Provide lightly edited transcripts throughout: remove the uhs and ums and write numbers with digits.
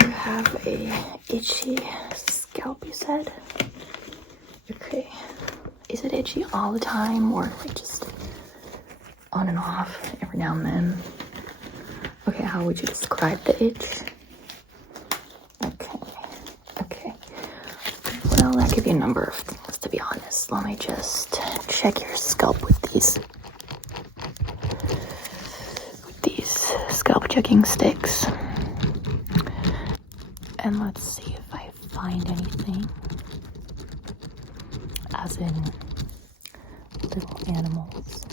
you have a itchy scalp, you said? Okay. Is it itchy all the time or like just on and off every now and then? Okay, how would you describe the itch? Okay. Well, that could be a number of things, to be honest. Let me just check your scalp with these scalp checking sticks. And let's see if I find anything. As in little animals.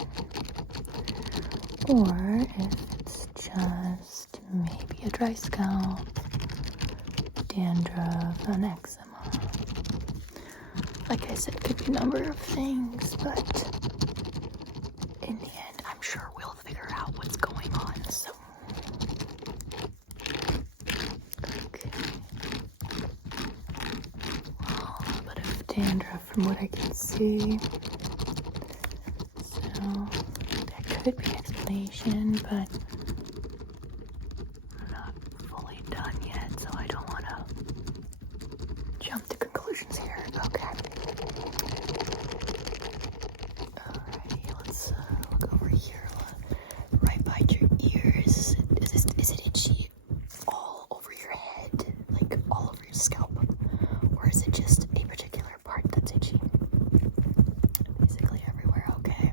Or if it's just maybe a dry scalp, dandruff, an eczema. Like I said, it could be a number of things, but in the end, I'm sure we'll figure out what's going on, so. Okay. Well, a little bit of dandruff from what I can see. So, that could be an explanation, but I'm not fully done yet, so I don't want to jump to conclusions here. Okay. Alrighty, let's look over here, right behind your ears. Is it itchy all over your head, like all over your scalp, or is it just a particular part that's itchy? Basically everywhere. Okay.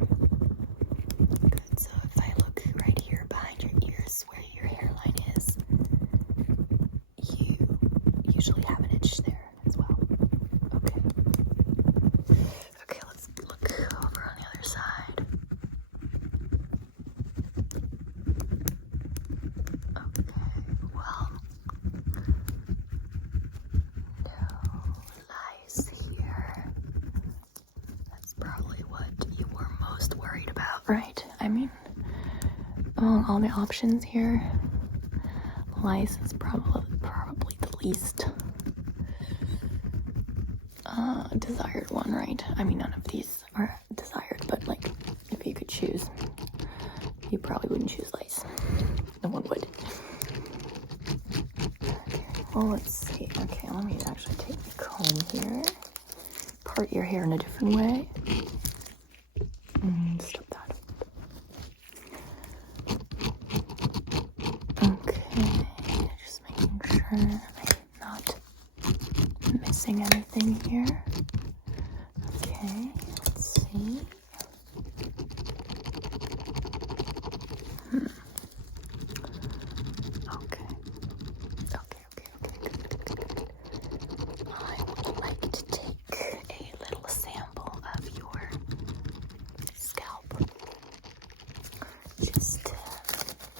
Good. So if I look right here behind your ears, where your hairline is, you usually have an itch there as well. Okay. Okay, let's look over on the other side. Okay, well, no lice here. That's probably what you were most worried about, right? I mean, among all the options here, lice is probably the least desired one, right? I mean, none of these are desired, but like, if you could choose, you probably wouldn't choose lice. No one would. Okay, well, let's see. Okay, let me actually take the comb here, part your hair in a different way. Stop that. Okay, just making sure I'm not missing anything here. Okay, let's see. Okay. Good. I would like to take a little sample of your scalp.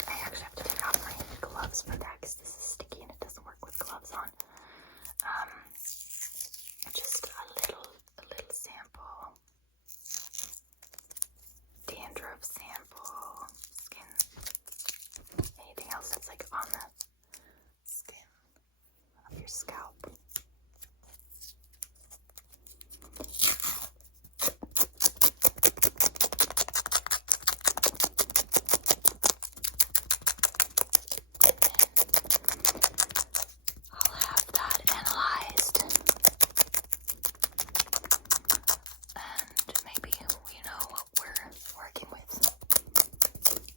I actually have to take off my gloves for that because this is sticky and it doesn't work with gloves on. Just a little sample. Dandruff sample. Skin. Anything else that's like on the skin of your scalp. I'll have that analyzed. And maybe we know what we're working with.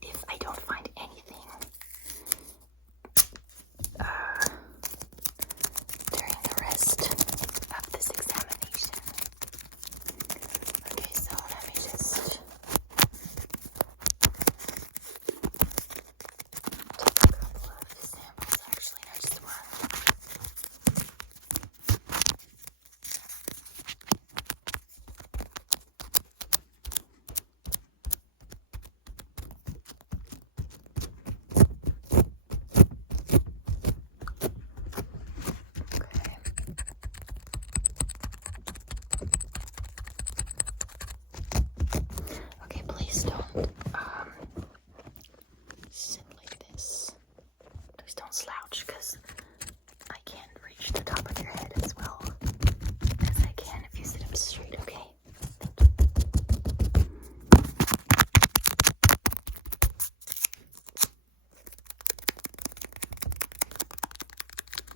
If I don't find anything during the rest of this examination. Okay, so let me just take a couple of samples, actually, not just one. Okay, please don't sit like this. Please don't slouch, because I can't reach the top of your head as well as I can if you sit up straight, okay? Thank you.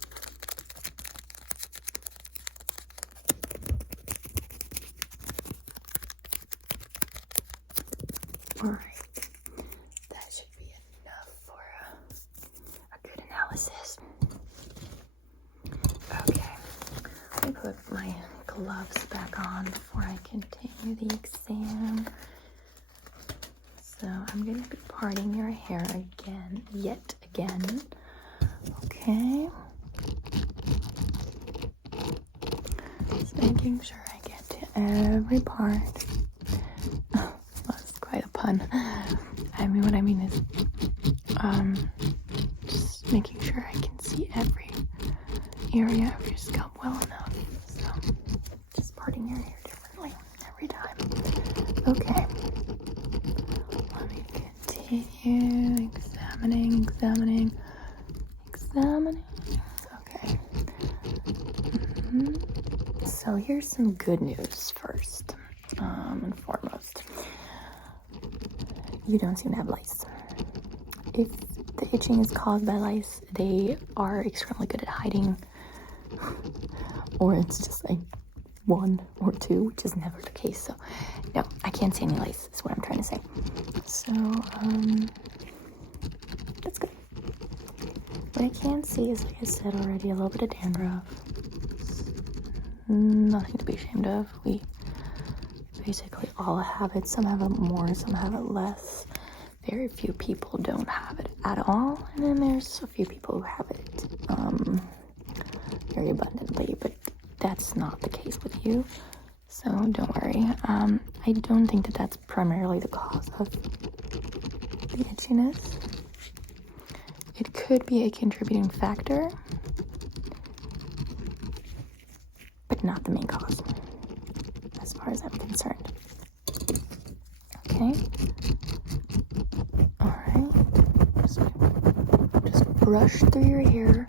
Alright, that should be enough for a good analysis. Okay, let me put my gloves back on before I continue the exam. So I'm going to be parting your hair yet again. Okay. Just making sure I get to every part. That's quite a pun. I mean, what I mean is, just making sure I can see every area of your scalp well enough. So, just parting your hair differently every time. Okay. Let me continue examining. Okay. So here's some good news first, and foremost. You don't seem to have lice. If the itching is caused by lice, they are extremely good at hiding, or it's just like 1 or 2, which is never the case. So no, I can't see any lice, is what I'm trying to say. So that's good. What I can see is, like I said already, a little bit of dandruff. Nothing to be ashamed of. We basically all have it. Some have it more, some have it less. Very few people don't have it at all, and then there's a few people who have it very abundantly, but that's not the case with you, so don't worry. I don't think that that's primarily the cause of the itchiness. It could be a contributing factor, but not the main cause, as far as I'm concerned. Okay? Alright. Just brush through your hair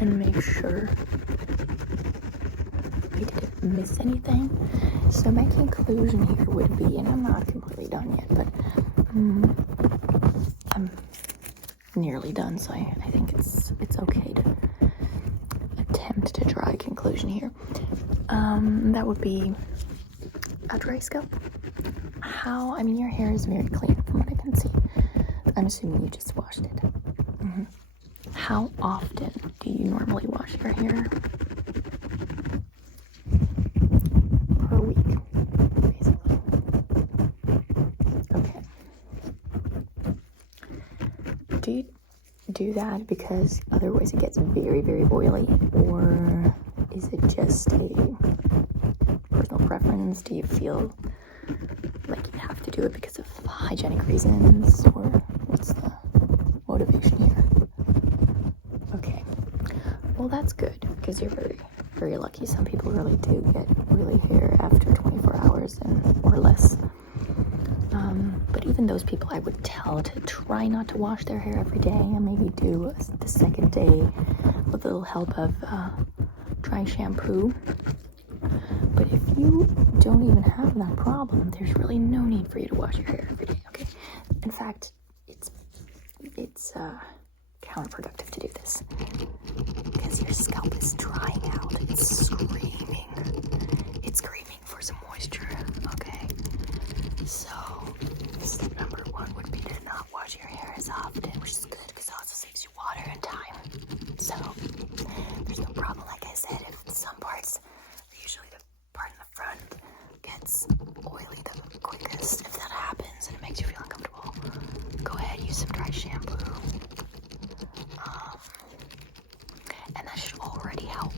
and make sure I didn't miss anything. So my conclusion here would be, and I'm not completely done yet, but I'm nearly done, so I think it's okay to attempt to draw a conclusion here. That would be a dry scalp. I mean, your hair is very clean from what I can see. I'm assuming you just washed it. How often do you normally wash your hair? Per week, basically. Okay. Do you do that because otherwise it gets very, very oily, or is it just a personal preference? Do you feel like you have to do it because of hygienic reasons, or what's the motivation here? Okay, well, that's good, because you're very, very lucky. Some people really do get oily hair after 24 hours or less. But even those people, I would tell to try not to wash their hair every day, and maybe do the second day with a little help of dry shampoo. But if you don't even have that problem, there's really no need for you to wash your hair every day, okay? In fact, it's counterproductive to do this, because your scalp is drying out. It's screaming for some moisture, okay? So step number 1 would be to not wash your hair as often, which is good because it also saves you water and time. So there's no problem, like I said, if some parts, usually the part in the front, gets oily the quickest. If that happens and it makes you feel uncomfortable, go ahead, use some dry shampoo. And that should already help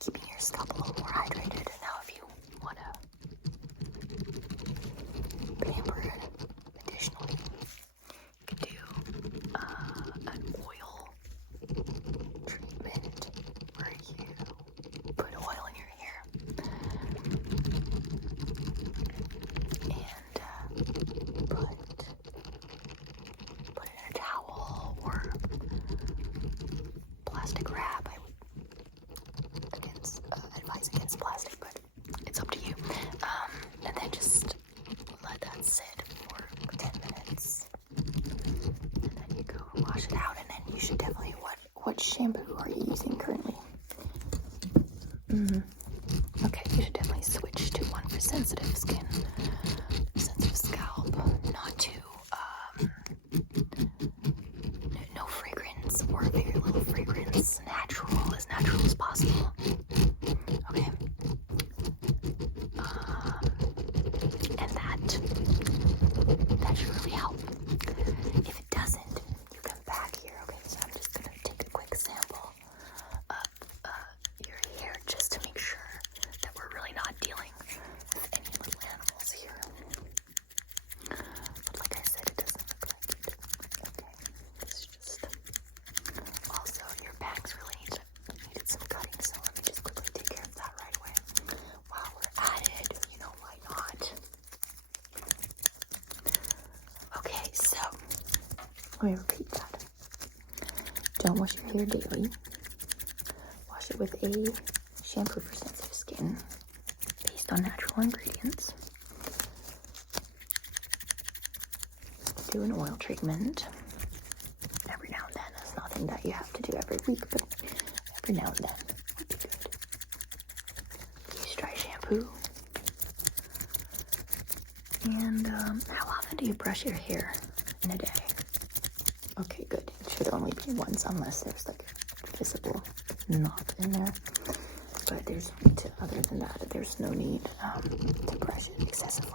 keeping your scalp a little more hydrated. Now, if you want to pamper it additionally, you could do an oil treatment where you put oil in your hair and put it in a towel or plastic wrap. I would advise against plastic, but it's up to you. And then just let that sit for 10 minutes, and then you go wash it out, and then you should definitely, what shampoo are you using currently? Okay, you should definitely switch to one for sensitive skin, sensitive scalp. your favorite little fragrance, natural as possible. Okay. And that should really help. If it doesn't, you come back here. Okay, so I'm just gonna take a quick sample of your hair just to make sure that we're really not dealing with any little animals here. But like I said, it doesn't look like it. Okay, it's just also your bangs really needed some cutting, so let me just quickly take care of that right away. While we're at it, you know, why not? Okay, so let me repeat that. Don't wash your hair daily. Wash it with a shampoo for sensitive skin based on natural ingredients. Do an oil treatment every now and then. It's nothing that you have to do every week, but every now and then would be good. Use dry shampoo. And how often do you brush your hair in a day? Okay, good. It should only be once unless there's like a visible knot in there. But other than that, there's no need to brush it excessively.